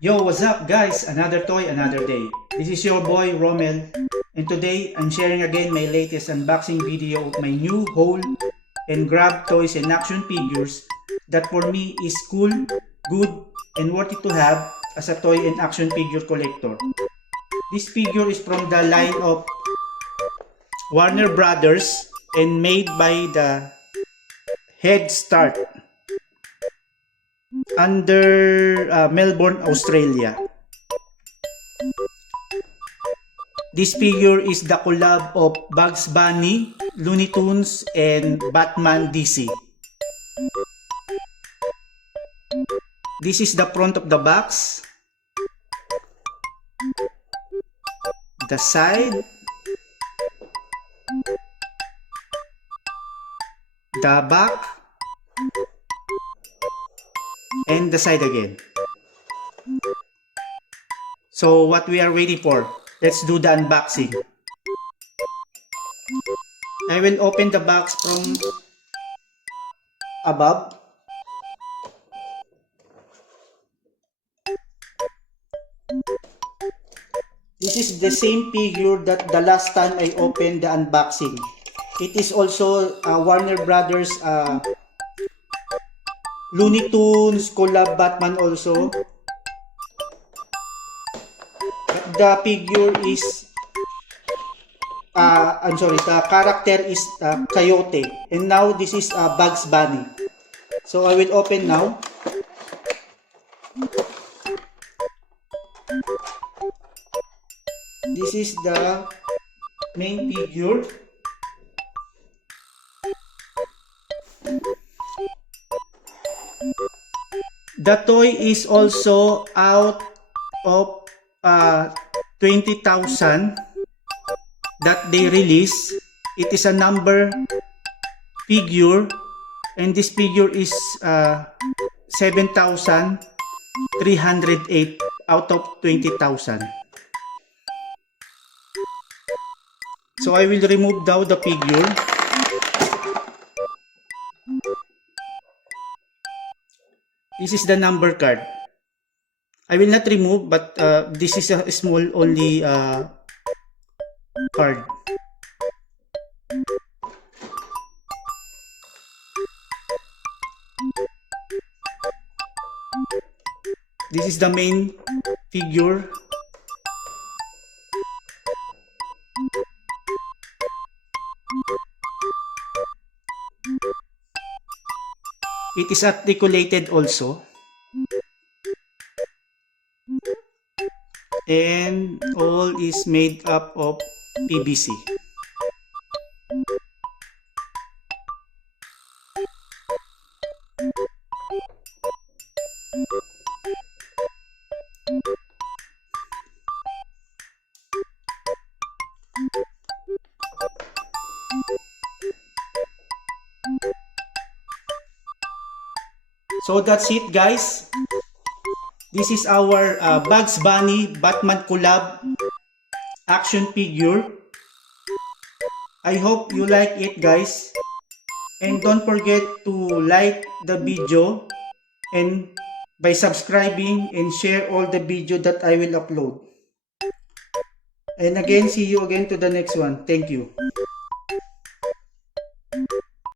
Yo, what's up guys? Another toy, another day. This is your boy Romel, and today I'm sharing again my latest unboxing video of my new haul and grab toys and action figures that for me is cool, good, and worth it to have as a toy and action figure collector. This figure is from the line of Warner Brothers and made by the Head Start under Melbourne, Australia. This figure is the collab of Bugs Bunny, Looney Tunes, and Batman DC. This is the front of the box, the side, the back, and the side again. So what we are waiting for? Let's do the unboxing. I will open the box from above. This is the same figure that the last time I opened the unboxing. It is also Warner Brothers Looney Tunes collab Batman also. But the figure is the character is Coyote, and now this is Bugs Bunny. So I will open now. This is the main figure. The toy is also out of 20,000 that they release. It is a number figure, and this figure is 7,308 out of 20,000. So I will remove now the figure. This is the number card. I will not remove, but this is a small only card. This is the main figure. It is articulated also, and all is made up of PVC. So that's it guys. This is our Bugs Bunny Batman collab action figure. I hope you like it guys. And don't forget to like the video and by subscribing and share all the video that I will upload. And again, see you again to the next one. Thank you.